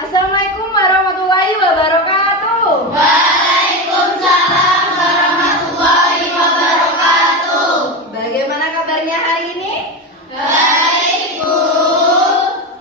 Assalamualaikum warahmatullahi wabarakatuh. Waalaikumsalam warahmatullahi wabarakatuh. Bagaimana kabarnya hari ini? Baik, Bu.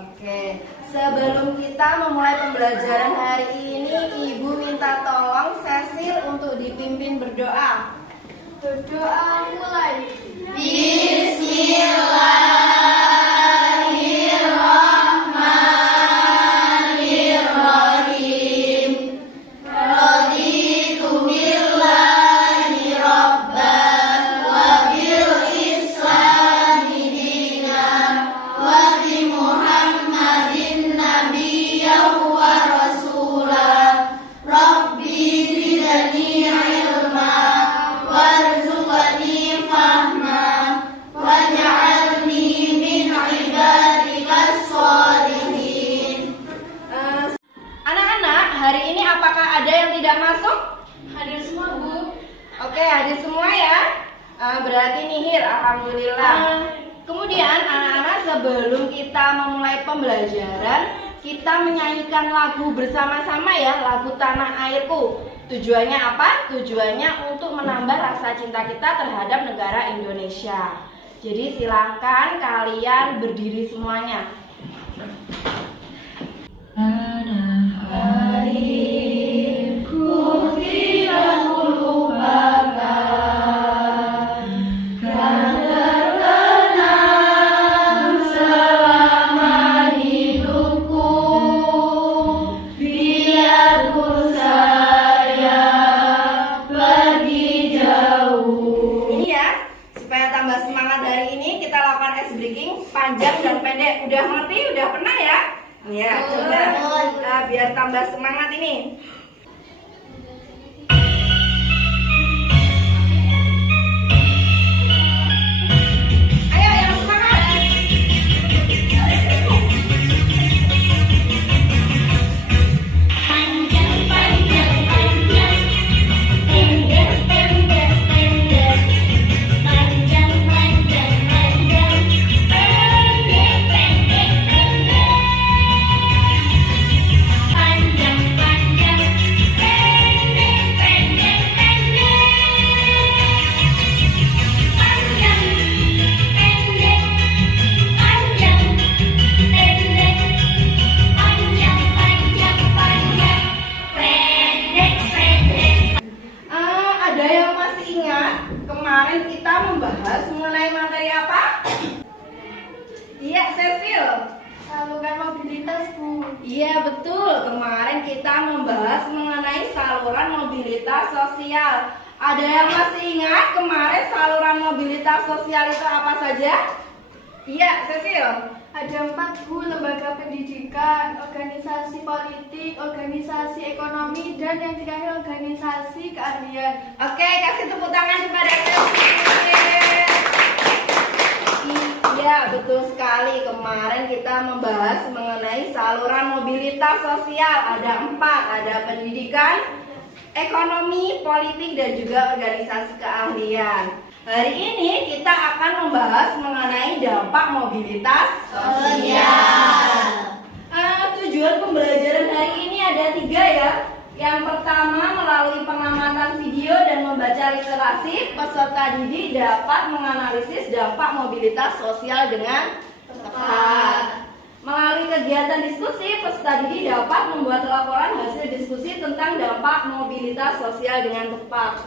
Oke, sebelum kita memulai pembelajaran hari ini, Ibu minta tolong Cecil untuk dipimpin berdoa. Berdoa mulai. Bismillahirrahmanirrahim. Raditu billahi rabban wa bil islami dinan wa bi Muhammadin nabiyyan wa rasulah. Rabbi zidni ilma warzuqni fahma waj'alni min ibadikas sholihin. Anak-anak, hari ini apakah ada yang tidak masuk? Hadir semua, Bu. Oke, hadir semua ya. Berarti nihir, alhamdulillah. Kemudian anak-anak, sebelum kita memulai pembelajaran, kita menyanyikan lagu bersama-sama ya, lagu Tanah Airku. Tujuannya apa? Tujuannya untuk menambah rasa cinta kita terhadap negara Indonesia. Jadi silakan kalian berdiri semuanya. Airku tidak lupakan, kan terkenang selama hidupku. Biarpun saya pergi jauh. Ini ya, supaya tambah semangat hari ini kita lakukan ice breaking panjang dan pendek. Udah ngerti? Udah pernah ya? Ya, coba. Biar tambah semangat ini. Ayo yang semangat. Panjang, panjang, panjang, pendek, pendek, pendek. Panjang, panjang, panjang, pendek, pendek, pendek. Panjang, panjang, pendek, pendek, pendek. Panjang, pendek, panjang, pendek. Panjang, panjang, panjang, pendek, pendek. Ada yang masih ingat kemarin kita membahas mengenai materi apa? Iya, Cecil. Saluran mobilitas, Bu. Iya betul, kemarin kita membahas mengenai saluran mobilitas sosial. Ada yang masih ingat kemarin saluran mobilitas sosial itu apa saja? Iya, Cecil. Ada 4, Bu, lembaga pendidikan, organisasi politik, organisasi ekonomi, dan yang terakhir organisasi keahlian. Oke, kasih tepuk tangan kepada Cecil. Iya, betul sekali. Kemarin kita membahas mengenai saluran mobilitas sosial. Ada 4, ada pendidikan, ekonomi, politik, dan juga organisasi keahlian. Hari ini kita akan membahas mengenai dampak mobilitas sosial. Tujuan pembelajaran hari ini ada 3 ya. Yang pertama, melalui pengamatan video dan membaca literasi, peserta didik dapat menganalisis dampak mobilitas sosial dengan tepat. Melalui kegiatan diskusi, peserta didik dapat membuat laporan hasil diskusi tentang dampak mobilitas sosial dengan tepat.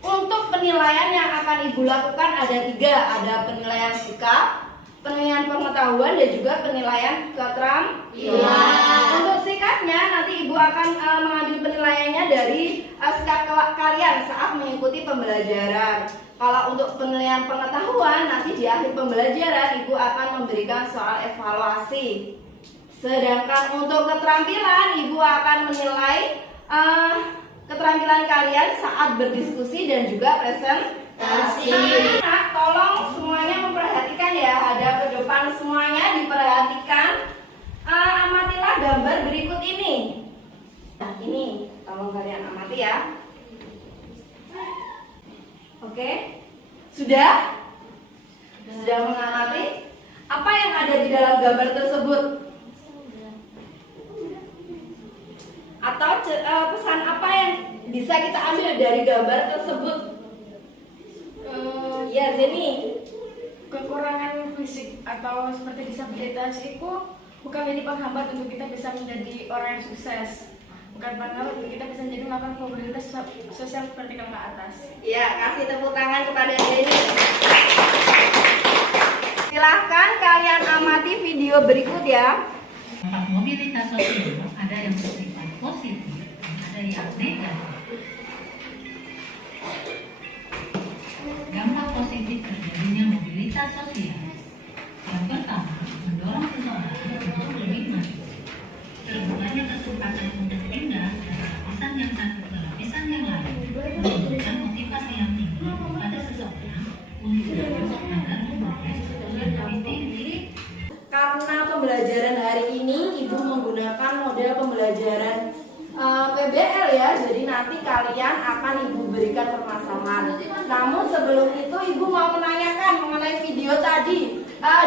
Untuk penilaian yang akan Ibu lakukan ada 3, ada penilaian sikap, penilaian pengetahuan, dan juga penilaian keterampilan. Untuk sikapnya nanti Ibu akan mengambil penilaiannya dari sikap kalian saat mengikuti pembelajaran. Kalau untuk penilaian pengetahuan nanti di akhir pembelajaran Ibu akan memberikan soal evaluasi. Sedangkan untuk keterampilan Ibu akan menilai keterampilan kalian saat berdiskusi dan juga presentasi. Anak-anak, tolong semuanya memperhatikan ya, hadap ke depan semuanya diperhatikan. Amatilah gambar berikut ini. Nah, ini tolong kalian amati ya. Oke, sudah? Sudah mengamati? Apa yang ada di dalam gambar tersebut? pesan apa yang bisa kita ambil dari gambar tersebut? Ya, Zeni. Kekurangan fisik atau seperti disabilitas itu bukan menjadi penghambat untuk kita bisa menjadi orang yang sukses. Bukan penghambat untuk kita bisa menjadi melakukan mobilitas sosial vertikal ke atas. Ya, kasih tepuk tangan kepada Zeni. Silahkan kalian amati video berikut ya. Dampak mobilitas sosial ada yang bersifat positif, ada yang negatif. Dampak positif terjadinya mobilitas sosial. Yang pertama, mendorong seseorang untuk lebih maju. Terbukanya kesempatan untuk pindah dari lapisan yang satu ke lapisan yang lain menunjukkan motivasi yang tinggi pada seseorang untuk agar memperoleh yang tinggi. Karena pembelajaran hari ini Ibu menggunakan model pembelajaran PBL ya, jadi nanti kalian akan Ibu berikan permasalahan. Namun sebelum itu Ibu mau menanyakan mengenai video tadi.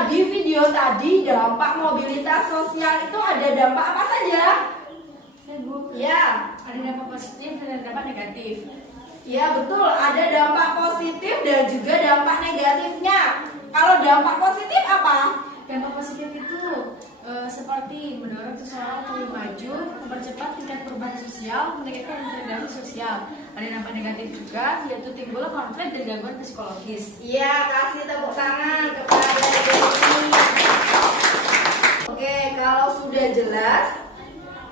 Di video tadi dampak mobilitas sosial itu ada dampak apa saja? Bu, Ya, ada dampak positif dan ada dampak negatif. ya betul, ada dampak positif dan juga dampak negatifnya. Kalau dampak positif apa? Dampak positif itu seperti mendorong seseorang untuk lebih maju, mempercepat tingkat perubahan sosial, meningkatkan integrasi sosial. Ada dampak negatif juga, yaitu timbul konflik dan gangguan psikologis. Iya, kasih tepuk tangan kepada Desi. Oke, kalau sudah jelas,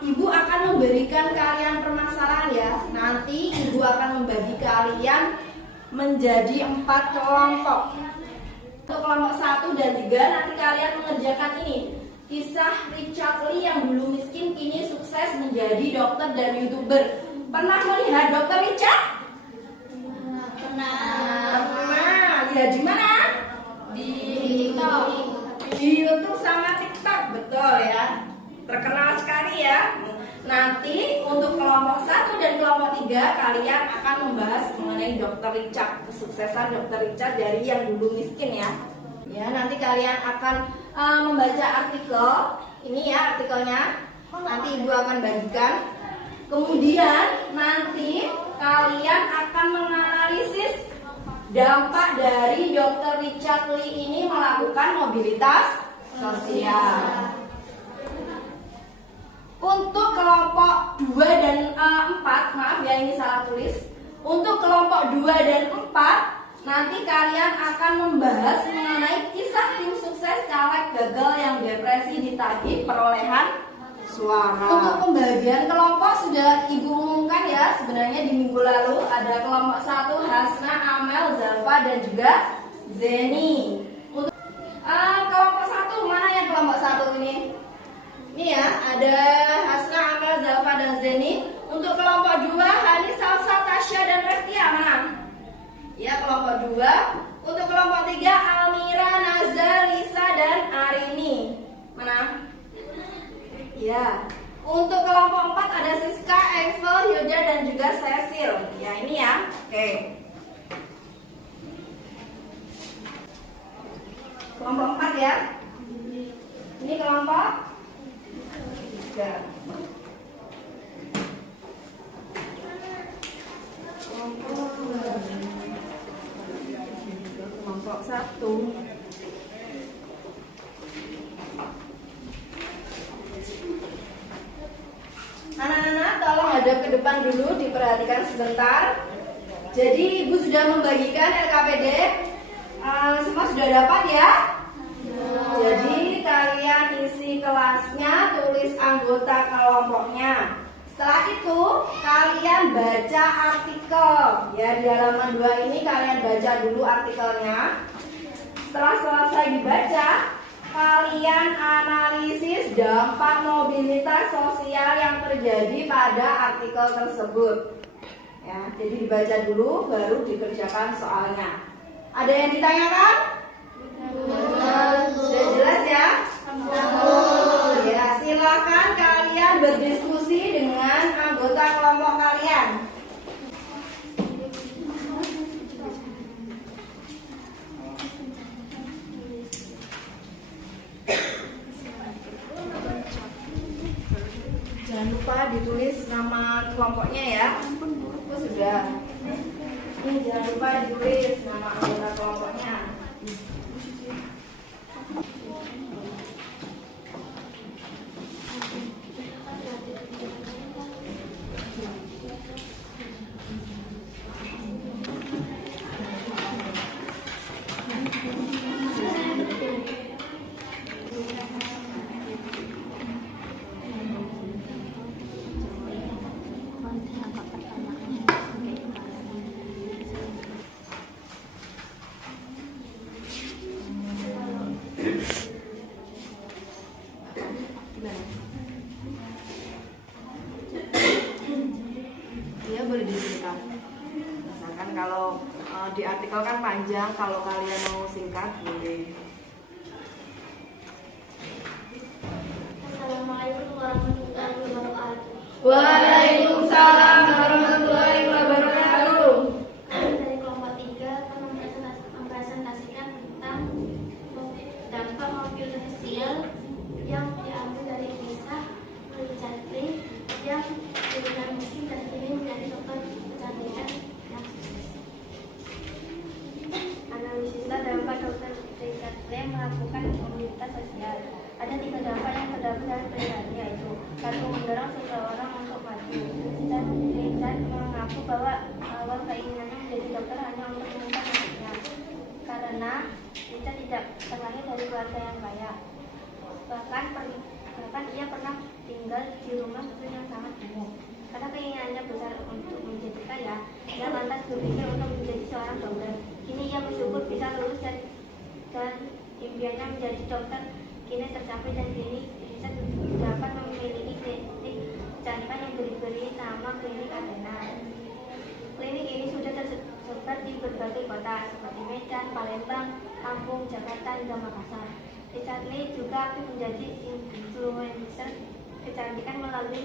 Ibu akan memberikan kalian permasalahan ya. Nanti Ibu akan membagi kalian menjadi 4 kelompok. Untuk kelompok 1 dan 3 nanti kalian mengerjakan ini. Kisah Richard Lee yang dulu miskin kini sukses menjadi dokter dan YouTuber. Pernah melihat Dokter Richard? Pernah. Lihat di mana? Di TikTok. Di YouTube sama TikTok, betul ya. Terkenal sekali ya. Nanti untuk kelompok 1 dan kelompok 3 kalian akan membahas mengenai Dokter Richard, kesuksesan Dokter Richard dari yang dulu miskin ya. Ya, nanti kalian akan membaca artikel. Ini ya artikelnya. Nanti Ibu akan bagikan. Kemudian nanti kalian akan menganalisis dampak dari Dr. Richard Lee ini melakukan mobilitas sosial. Untuk kelompok 2 dan 4, maaf ya ini salah tulis. Untuk kelompok 2 dan 4, nanti kalian akan membahas mengenai kisah tim sukses caleg gagal yang depresi ditagih perolehan suara. Untuk pembagian kelompok sudah Ibu umumkan ya, sebenarnya di minggu lalu ada kelompok 1 Hasna, Amel, Zalfa dan juga Zeni. Untuk kelompok 1 mana yang kelompok 1 ini? Ini ya, ada Hasna, Amel, Zalfa dan Zeni. Untuk kelompok 2 Hani, Salsa, Tasya dan Restia mana? Ya, kelompok 2. Untuk kelompok 3 Almira, Nazar, Lisa dan Arini. Mana? Ya. Untuk kelompok 4 ada Siska, Excel, Hilda dan juga Cecil. Ya, ini ya. Oke. Kelompok 4 ya. Ini kelompok 3. Kelompok 1. Anak-anak tolong hadap ke depan dulu, diperhatikan sebentar. Jadi Ibu sudah membagikan LKPD. Semua sudah dapat ya? Jadi kalian isi kelasnya, tulis anggota kelompoknya. Setelah itu kalian baca artikel. Ya, di halaman 2 ini kalian baca dulu artikelnya. Setelah selesai dibaca, kalian analisis dampak mobilitas sosial yang terjadi pada artikel tersebut. Ya, jadi dibaca dulu baru dikerjakan soalnya. Ada yang ditanyakan? Sudah jelas ya? Ya, silakan kalian berdiskusi dengan anggota kelompok kalian. lupa ditulis nama kelompoknya ya. Oh, sudah. Ini jangan lupa ditulis nama anggota kelompoknya. Dia boleh disingkat. Misalkan kalau di artikel kan panjang, kalau kalian mau singkat boleh. Assalamualaikum warahmatullahi wabarakatuh. Waalaikumsalam warahmatullahi wabarakatuh. Kami dari kelompok 3 akan mempresentasikan tentang dampak mobil sosial yang diambil dari kisah Richard Lee yang dulunya miskin dan kini menjadi dokter kecantikan yang sukses. Analisislah dampak dokter Richard Lee melakukan mobilitas sosial. Ada 3 dampak yang terdapat dalam penelitian, yaitu 1. Mendorong seseorang untuk maju. Richard mengaku bahwa awal keinginannya menjadi dokter hanya untuk meningkat nasibnya, karena Richard tidak terlahir dari keluarga yang kaya. Bahkan ia pernah tinggal di rumah susun yang sangat kumuh. Karena keinginannya besar untuk menjadi kaya, ia lantas berpikir untuk menjadi seorang dokter. Kini ia bersyukur bisa lulus dan impiannya menjadi dokter kini tercapai, dan kini Richard dapat memiliki klinik kecantikan yang diberi nama Klinik Athena. Klinik ini sudah tersebar di berbagai kota seperti Medan, Palembang, Lampung, Jakarta, hingga Makassar. Richard Lee juga aktif menjadi influencer kecantikan melalui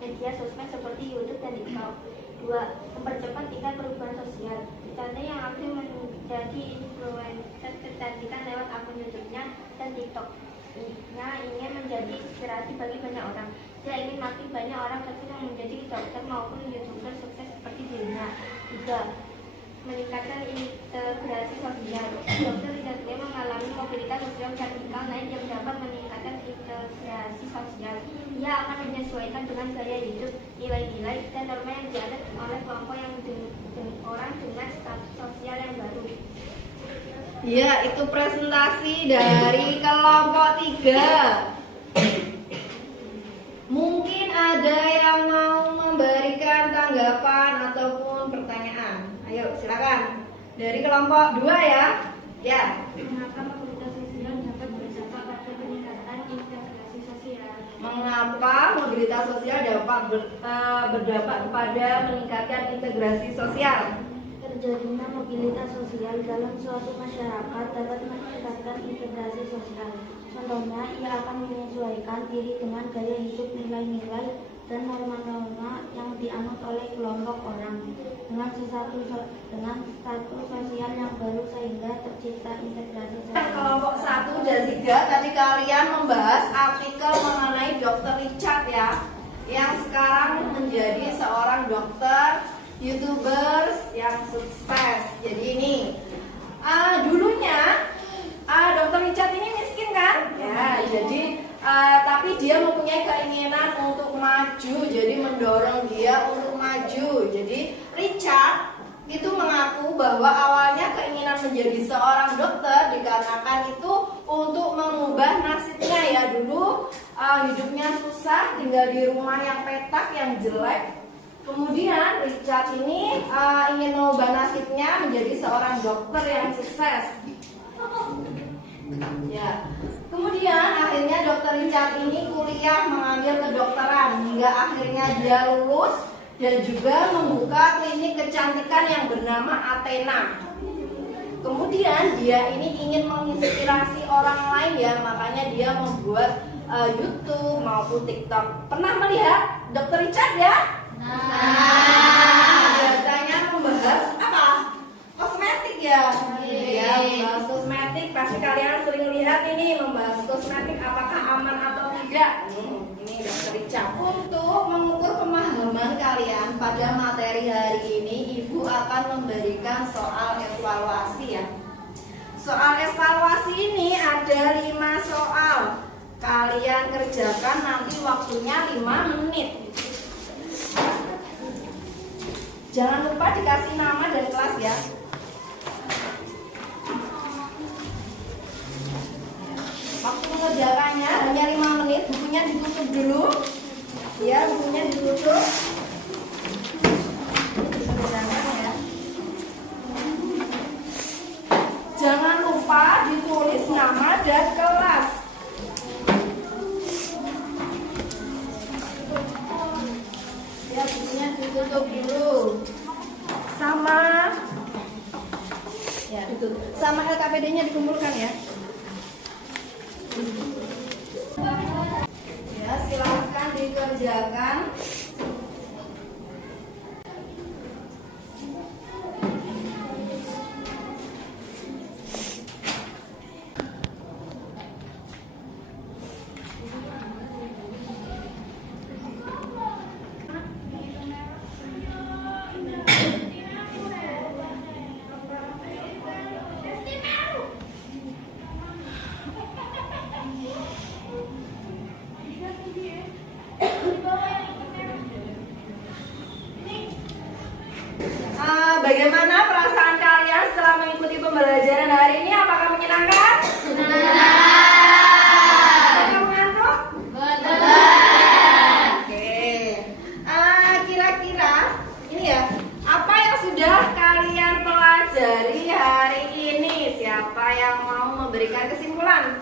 media sosmed seperti YouTube dan TikTok. 2. Mempercepat tingkat perubahan sosial. Richard Lee yang aktif menjadi influencer kecantikan lewat akun YouTube-nya dan TikTok-nya ingin menjadi inspirasi bagi banyak orang. Dia ingin makin banyak orang kecil yang menjadi dokter maupun YouTuber sukses seperti dirinya. 3. Meningkatkan integrasi sosial. Dokter Richard Lee mengalami mobilitas sosial vertikal naik yang dapat meningkatkan integrasi sosial. Ia akan menyesuaikan dengan gaya hidup, nilai-nilai, dan norma yang dianut oleh kelompok yang orang dengan status sosial yang baru. Ya, itu presentasi dari kelompok 3. Mungkin ada yang mau memberikan tanggapan ataupun pertanyaan. Ayo, silakan. Dari kelompok 2 ya. Ya. Mengapa mobilitas sosial dapat berdampak pada peningkatan integrasi sosial? Mengapa mobilitas sosial dapat berdampak kepada meningkatkan integrasi sosial? Terjadinya mobilitas sosial dalam suatu masyarakat dapat meningkatkan integrasi sosial. Contohnya, ia akan menyesuaikan diri dengan gaya hidup, nilai-nilai, dan norma-norma yang dianut oleh kelompok orang dengan status sosial yang baru sehingga tercipta integrasi sosial. Kelompok 1 dan 3 tadi kalian membahas artikel mengenai Dr. Richard ya, yang sekarang menjadi seorang dokter YouTubers yang sukses. Jadi ini dulunya Dr. Richard ini miskin kan? Ya, jadi tapi dia mempunyai keinginan untuk maju, jadi mendorong dia untuk maju. Jadi Richard itu mengaku bahwa awalnya keinginan menjadi seorang dokter dikarenakan itu untuk mengubah nasibnya ya. Dulu hidupnya susah, tinggal di rumah yang petak, yang jelek. Kemudian Richard ini ingin mengubah nasibnya menjadi seorang dokter yang sukses. Ya. Kemudian akhirnya Dr. Richard ini kuliah mengambil kedokteran hingga akhirnya dia lulus dan juga membuka klinik kecantikan yang bernama Athena. Kemudian dia ini ingin menginspirasi orang lain ya, makanya dia membuat YouTube maupun TikTok. Pernah melihat Dr. Richard ya? Biasanya membahas apa? Kosmetik ya? Iya, membahas kosmetik. Pasti kalian sering lihat ini membahas kosmetik apakah aman atau tidak. juga. Ini Dokter Ica. Untuk mengukur pemahaman kalian pada materi hari ini, Ibu akan memberikan soal evaluasi ya. Soal evaluasi ini ada 5 soal. Kalian kerjakan nanti waktunya 5 menit. Jangan lupa dikasih nama dan kelas ya. Waktu mengerjakannya hanya 5 menit. Bukunya ditutup dulu. Ya, bukunya ditutup. Kerjakan ya. Jangan lupa ditulis nama dan kelas. Ya, bukunya ditutup dulu. Sama LKPD-nya dikumpulkan ya. Ya, silahkan dikerjakan. Bagaimana perasaan kalian setelah mengikuti pembelajaran hari ini? Apakah menyenangkan? Apakah mengantuk? Oke. Kira-kira ini ya, apa yang sudah kalian pelajari hari ini? Siapa yang mau memberikan kesimpulan?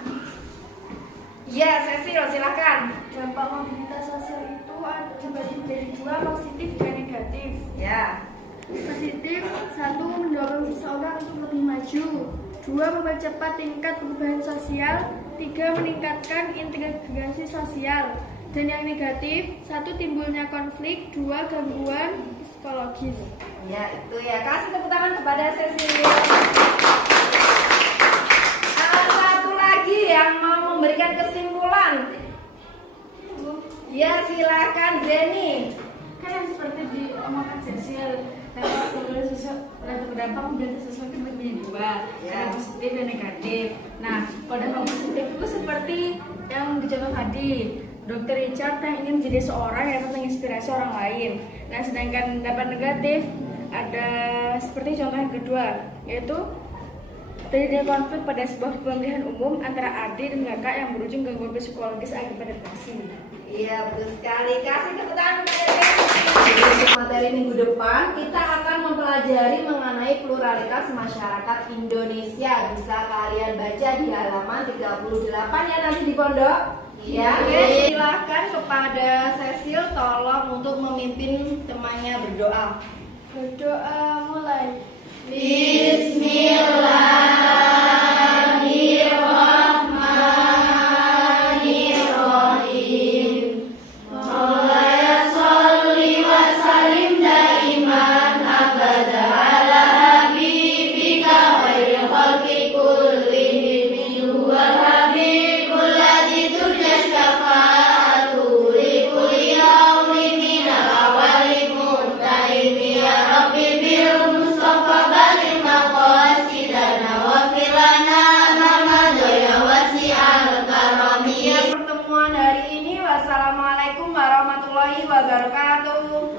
Ya, Cecil, silakan. Dampak mobilitas sosial itu dibagi menjadi 2, positif dan negatif. Ya. Positif, 1. Mendorong seseorang untuk lebih maju, 2. Mempercepat tingkat perubahan sosial, 3. Meningkatkan integrasi sosial. Dan yang negatif, 1. Timbulnya konflik, 2. Gangguan psikologis. Ya, itu ya. Kasih tepuk tangan kepada Cecil. Satu lagi yang mau memberikan kesimpulan. Ya, silakan Zeni. Kan yang seperti diomongkan Cecil, dampak mobilitas sosial itu menjadi 2, Ya. positif dan negatif. Nah, pada dampak positif itu seperti yang dicontoh tadi, Dr. Richard yang ingin menjadi seorang yang dapat menginspirasi orang lain. Nah, sedangkan dampak negatif ada seperti contoh yang kedua, yaitu terjadi konflik pada sebuah pemilihan umum antara adik dan kakak yang berujung gangguan psikologis akibat depresi. Iya, betul sekali. Kasih tepuk tangan kepada Zeni. Di materi minggu depan kita akan mempelajari mengenai pluralitas masyarakat Indonesia. Bisa kalian baca di halaman 38 ya nanti di pondok. Ya, silahkan kepada Cecil tolong untuk memimpin temannya berdoa. Berdoa mulai. Pertemuan hari ini, wassalamualaikum warahmatullahi wabarakatuh.